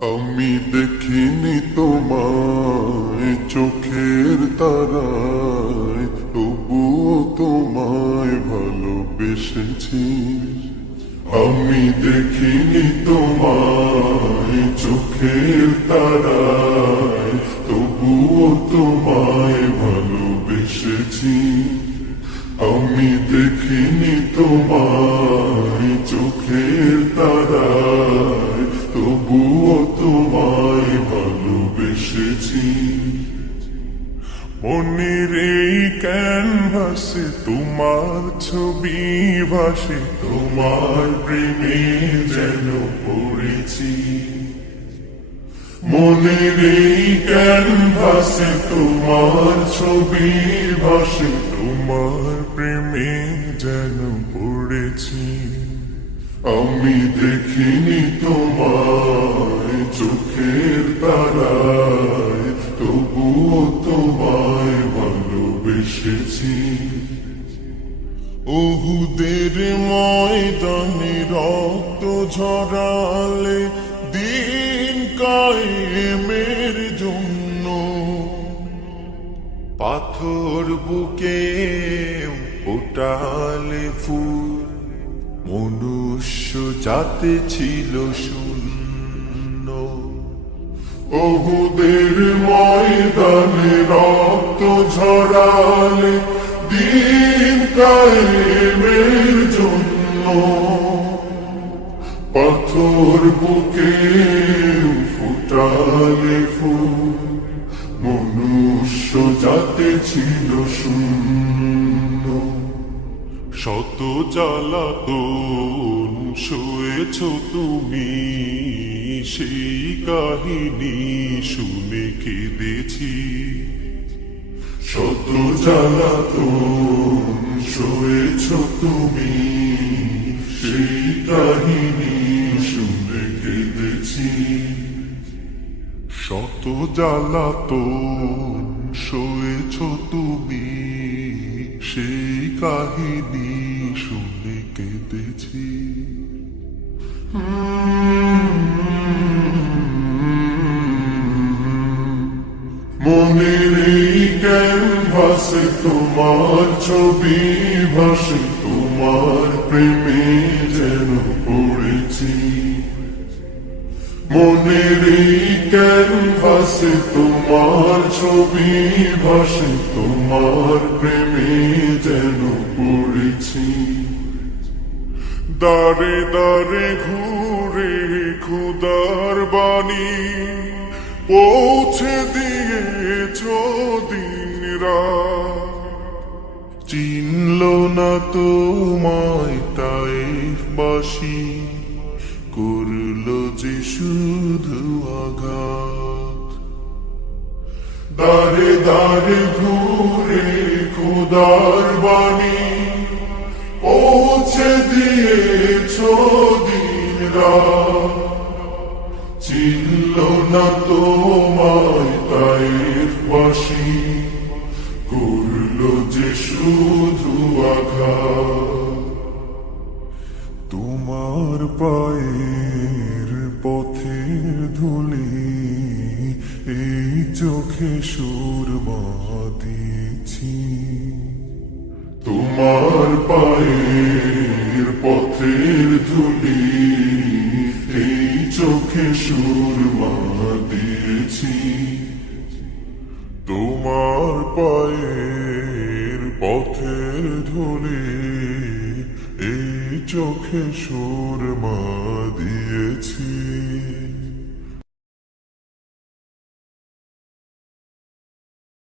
আমি দেখিনি তোমায় চোখের তারায়, তবুও তোমায় ভালোবেসেছি। আমি দেখিনি তোমায় চোখের তারায়, তবুও তোমায় ভালোবেসেছি। আমি দেখিনি তোমায় চোখের তারায়, তবুও তোমায় ভালোবেসেছি। মনের এই ক্যানভাসে তোমার ছবি ভাসে, তোমার প্রেমে যেন পড়েছি। মনের এই ক্যানভাসে তোমার ছবি ভাসে, তোমার প্রেমে যেন পড়েছি। আমি দেখিনি তোমায় চোখের তারায়, তবুও তোমায় ভালোবেসেছি। উহুদের ময়দানে রক্ত ঝরালে দিন কায়েমের জন্য, পাথর বুকে ফোটালে ফুল, মনুষ্য জাতি ছিল শূন্য। উহুদের ময়দানে রক্ত ঝরালে দিন কায়েমের জন্য, পাথর বুকে ফুটালে ফুল, মনুষ্য জাতি ছিল শূন্য। শত জ্বালাতন সয়েছ তুমি, সেই কাহিনী শুনে কেঁদেছি। শত জ্বালাতন সয়েছ তুমি, সেই কাহিনী শুনে কেঁদেছি। শত জ্বালাতন সয়েছ তুমি, সেই কাহিনী শুনে কেঁদেছি। মনের এই ক্যানভাসে তোমার ছবি ভাসে, তোমার প্রেমে যেন পড়েছি। মনের এই ক্যানভাসে তোমার ছবি ভাসে, তোমার প্রেমে যেন পড়েছি। দাঁড়ে দাঁড়ে ঘুরে খুদার বাণী পৌঁছে দিয়েছ দিন রাত। চিনল না তোমায় তাইফবাসী, করল যে শুধু আঘাত। দাঁড়ে দাঁড়ে ঘুরে খোদার বাণী পৌঁছে দিয়েছ দিন রাত। চিনল না তোমায় তাইফবাসী, করল যে শুধু আঘাত। তোমার পায়ের পথের ধুলি এই চোখে সুরমা দিয়েছি। তোমার পায়ের পথের ধুলি এই চোখে সুরমা দিয়েছি। তোমার পায়ের পথের ধুলি এই চোখে সুরমা দিয়েছি।